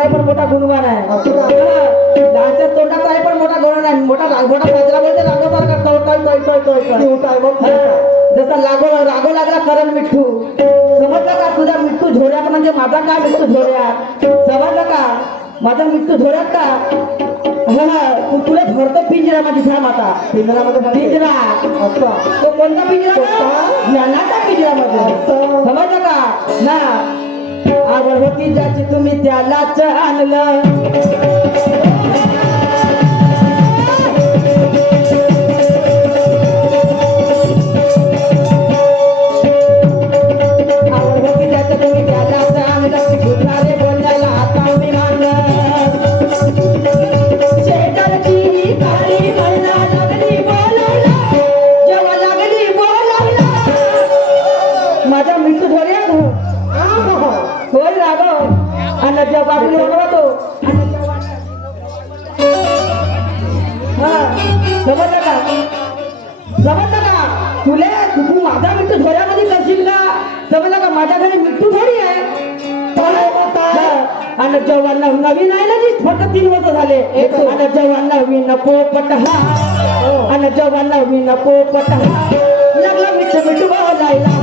आहे पण मोठा गुणवान आहे. असं का? लहानच्या तोंडाचा आहे पण मोठा गुण आहे. मोठा साजरा बोलते राघोसारखा जसा राघो लागला करण मिठ्ठू. समजलं का? तुझा मिठ्ठू झोऱ्यात म्हणजे माझा काय मिठ्ठू झोऱ्यात. समजलं का? माझा मिठ्ठू झोऱ्यात का? तू तुला भरतो पिंजऱ्यामध्ये थांब आता. पिंजरा अच्छा. तो कोणता पिंजरा? ज्ञानाचा पिंजऱ्यामध्ये. समजलं का? ना आवड होती ज्याची तुम्ही त्यालाच आणलं. तू माझा मिठ्ठू झोऱ्यामध्ये करशील का? समजलं का? माझ्या घरी मिठ्ठू थोडी आहे. आणि जेव्हा नवीन आहे ना जी फक्त 3 वर्ष झाले. आणि जेव्हा नवीन पोपट हा आणि जेव्हा नवीन पोपट हा लागला मिठ्ठू मिठ्ठू बोलायला.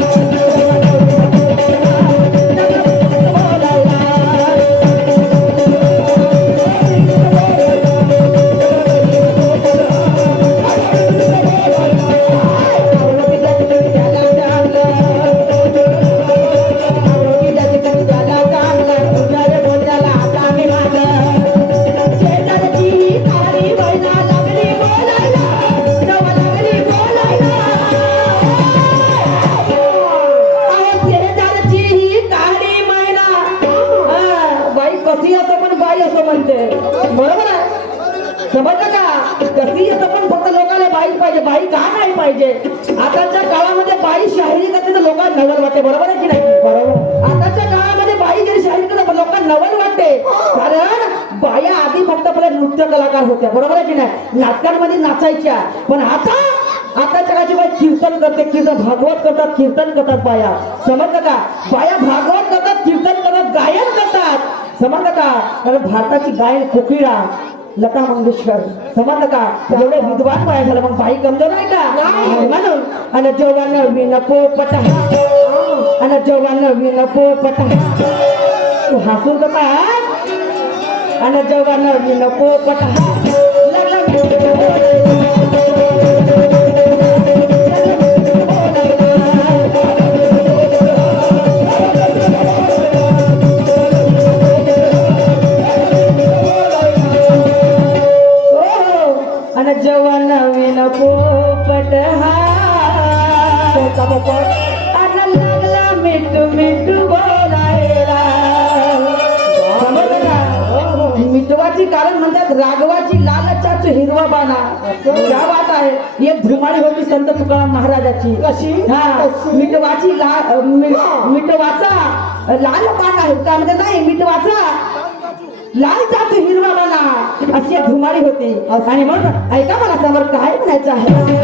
बरोबर आहे. समजलं का? कशी असं पण फक्त लोकांना बाई पाहिजे. बाई का नाही पाहिजे? आताच्या काळामध्ये बाई शाहिरी करते तर लोकांना नवल वाटते. बरोबर आहे की नाही? बरोबर. आताच्या काळामध्ये बाई जरी शाहिरी करते लोकांना नवल वाटते. कारण बाया आधी फक्त आपल्या नृत्य कलाकार होत्या. बरोबर आहे की नाही? नाटकांमध्ये नाचायच्या. पण आताच्या काळाची बाई कीर्तन करते. भागवत करतात, कीर्तन करतात बाया. समजलं का? बाया भागवत करतात, कीर्तन करतात, गायन करतात. समजलं का? कारण भारताची गायन कोकिळा लता मंगेशकर. समजलं का? एवढे विद्वान बाया झालं मग बाई कमजोर आहे का? म्हणून आणि जेव्हा नवीन पोपट आणि जेव्हा नवीन पोपट तू हसून का? आणि जेव्हा नवीन पोपट जेव्हा नवीन पोपट हा लागला मिठू मिठू बोलायला. समजलं का? मिठवाची कारण म्हणतात राघवाची लाल चाचू हिरवा बाणा. क्या बात आहे. एक धुमाळी होती संत तुकाराम महाराजाची. कशी? हा मिठवाची मिठवाचा लाल बाणा आहे का? म्हणजे नाही मिठवाचा लाल चाचू हिरवा बाणा अशी धुमाळी होती. आणि मग ऐका मला समोर काय म्हणायचं आहे.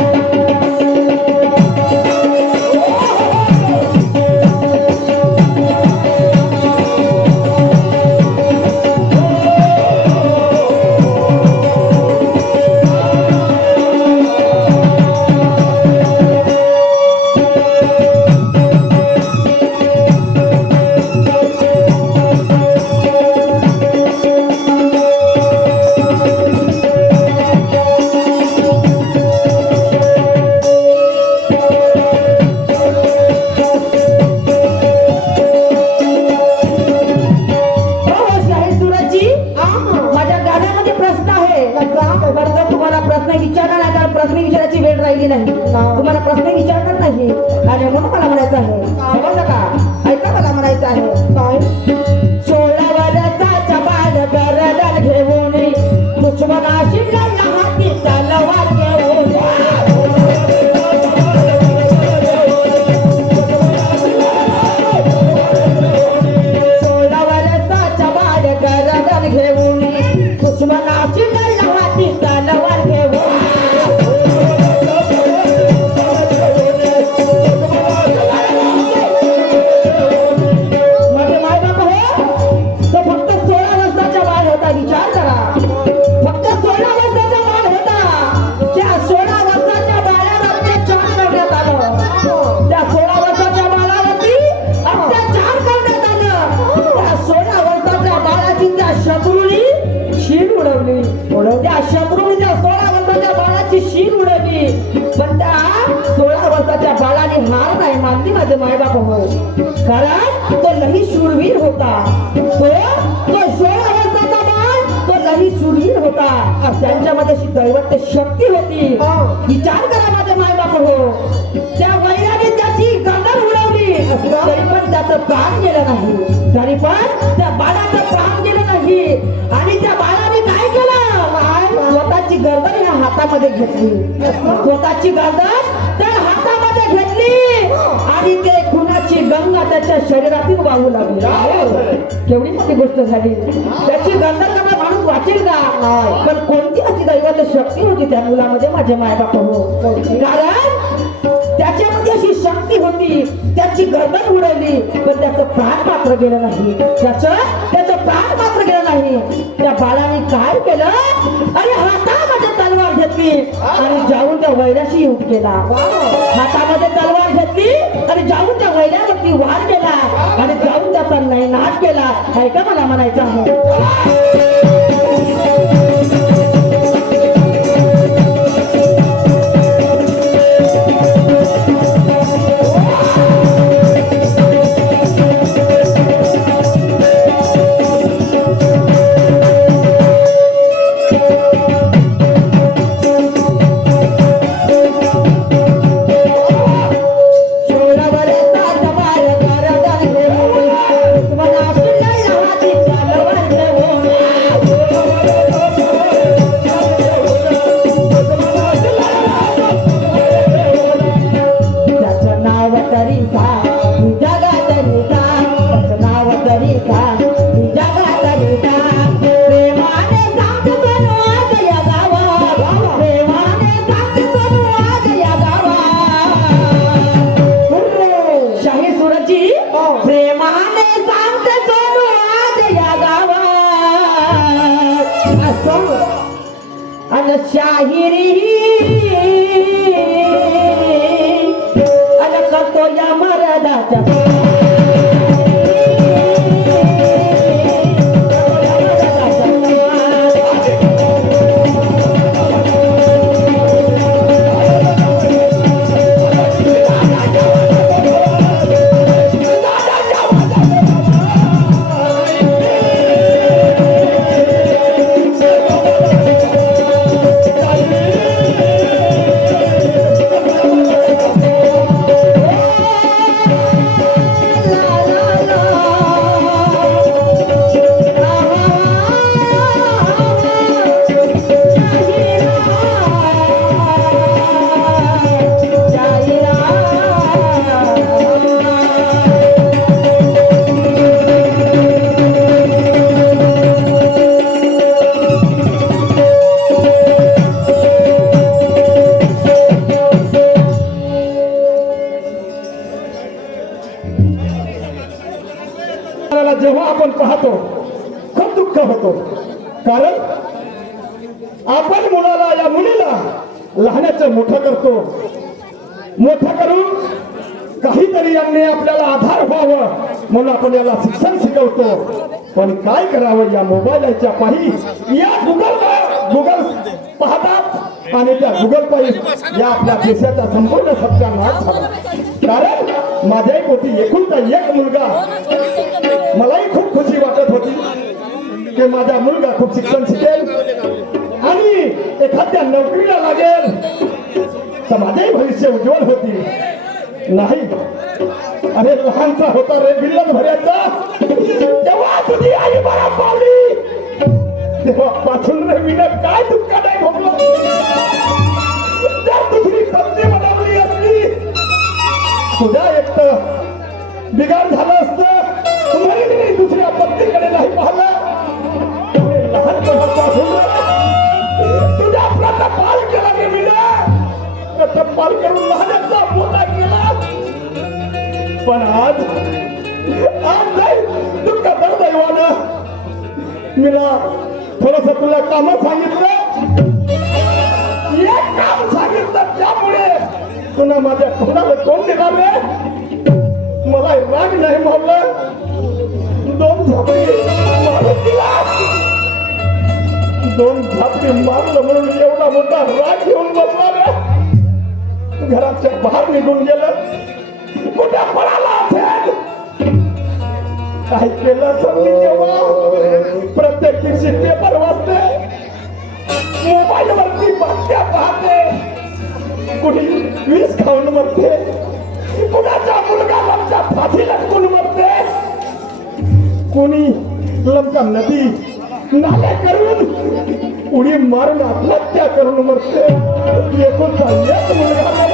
उडवली. त्या शत्रूच्या 16 वर्षाच्या बाळाची शीर उडवली, पण त्या 16 वर्षाच्या बाळाने हार नाही मानली माझे मायबाप हो. कारण तो लही शूरवीर होता. तो 16 वर्षाचा बाळ तो लही शूरवीर होता. त्यांच्यामध्ये अशी दैवत शक्ती होती. विचार करा माझे मायबाप हो, त्या वैराने त्याची गर्दन उडवली तरी पण त्याचं प्राण गेलं नाही. तरी पण त्या बाळाचं प्राण गेलं नाही. आणि त्या बाळाने काय केलं, स्वतःची गर्दन ह्या हातामध्ये घेतली. स्वतःची गर्दन त्या हातामध्ये घेतली आणि ते खुनाची गंगा त्याच्या शरीरातून वाहू लागली. केवढी मोठी गोष्ट झाली. त्याची गर्दन कसा माणूस वाचेल का. पण कोणती अशी दैवत शक्ती होती त्या मुलामध्ये माझे मायबाप हो. कारण त्याच्यामध्ये अशी शक्ती होती. त्याची गर्दन उडवली पण त्याचं प्राण मात्र गेलं नाही. त्याचं प्राण मात्र गेलं नाही. त्या बाळाने काय केलं, अरे हातामध्ये तलवार घेतली आणि जाऊन त्या वैराशी युद्ध केला. हातामध्ये तलवार घेतली आणि जाऊन त्या वैरावरती वार केला आणि जाऊन त्याचा नाश केला. ऐका मला म्हणायचं आहे. शाहिरी करतो या मर्यादाच्या जेव्हा आपण पाहतो खूप दुःख होतो. कारण आपण मुलाला या मुलीला लहानाचं मोठं करतो. मोठं करून काहीतरी यांनी आपल्याला आधार व्हावं म्हणून आपण याला शिक्षण शिकवतो. पण काय करावं, या मोबाईलच्या पायी या गुगल पाहतात आणि त्या गुगल पायी या आपल्या देशाचा संपूर्ण सत्यानाश झाला. कारण माझ्या पोटी एकुलता एक मुलगा, मलाही खूप खुशी वाटत होती की माझा मुलगा खूप शिक्षण शिकेल आणि एखाद्या नोकरीला लागेल तर माझे भविष्य उज्ज्वल होती. नाही, अरे लहानचा होता रे बिल्लत भरायचा, तेव्हा तुझी आई बरा पावली तेव्हा पासून रे मी काय दुःख नाही भोगलं. जर दुसरी पत्नी बनवली असली तुझ्या एकटं बिघाड झालं असतं. तुम्हाला दुसऱ्या पत्नीकडे नाही पाहिलं. लहानपणापासून तुझ्या आपला पाल केला रे मी पाल करून लहानाचा मोठा केला. पण आज नाही दुःख दैवानं मीला थोडस तुला काम सांगितलं, एक काम सांगितलं, त्यामुळे तुला माझ्या कोणाला कोण देणार रे. मला राग नाही मावला. 2 झापडी मारून दिला. 2 छाती मारलं म्हणून एवढा मोठा राग घेऊन बसला रे. घराच्या बाहेर निघून गेलं. कुठे पळाला असेल? काय केलं असेल मी जेव्हा प्रत्येक दिवशी पेपर वाचते, मोबाईल वरती बातम्या पाहते, कुणी विष खाऊन मरते, कुणाचा मुलगा लमचा फाशी लटकून मरते, कोणी लमचा नदी नाले करून उडी मारून आत्महत्या करून मरते. एकोणचा एक मुलगा माझा.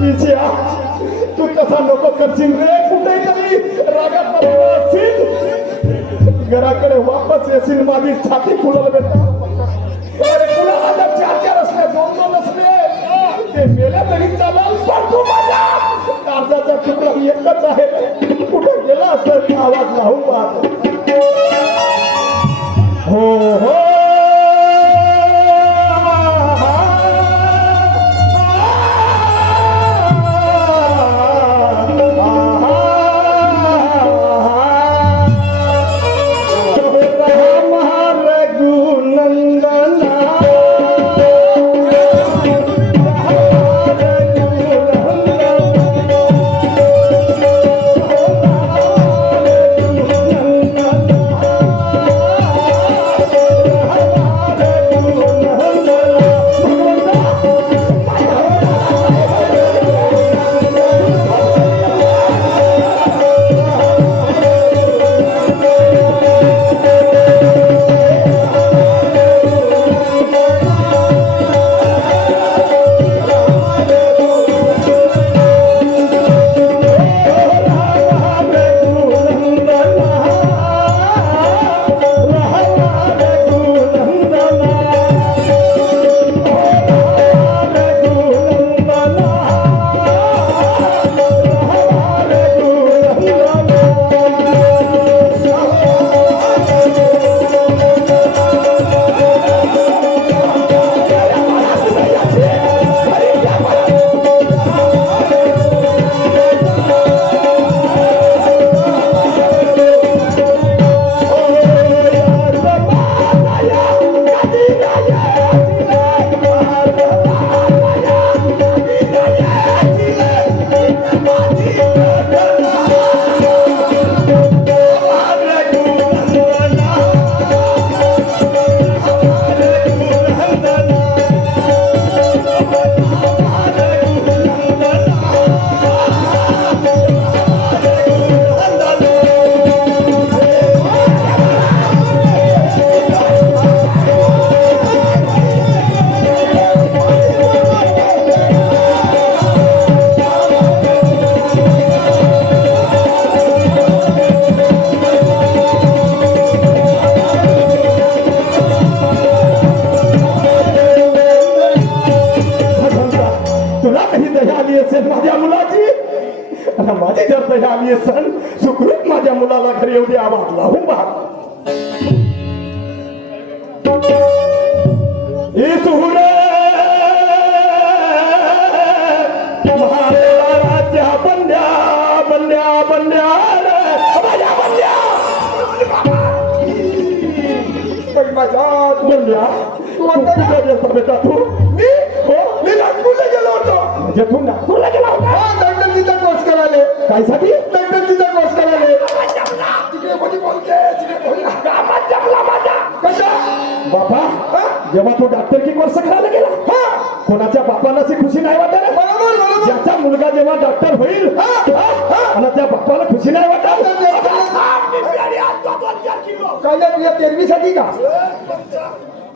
विजया, तू कसा नको करशील रे. कुठेतरी रागात असशील, घराकडे वापस येशील, माझी छाती फुलल बेटा. अरे कुणाला जर चार चार असले, दोन दोन असले, ते मेल्या तरी चालल, पण तू माझ्या काळजाचा तुकडा एकच आहे. कुठे गेला असं आवाज लावून पाहतो. हो हो माझी जर दया आली असेल, सुखरूप माझ्या मुलाला घरी येऊ दे. आवाज लावून पाहतो. महाराजा बंड्या बंड्या बंड्या माझ्या बंड्या बंड्या तू बेटा तू मी नागपूरला गेलो होतो. म्हणजे तू नागपूरला गेला होता? दंडनीचा कोर्स करायला. काय साठी? दंडनीचा कोर्स करायला. तिकडे कोणी बोलते, तिकडे कोणी कामात जमला माझा. कशा बाबा, जेव्हा तो डॉक्टर की कोर्स करायला गेला, कोणाच्या बापाला ती खुशी नाही वाटत. बरोबर. ज्याचा मुलगा जेव्हा डॉक्टर होईल आणि त्या बापाला खुशी नाही वाटत. काय तुझ्या तेरवीसाठी का?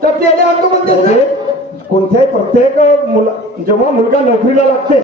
तर त्याने आणतो म्हणते कोणत्याही प्रत्येक जेव्हा मुलगा नोकरीला लागते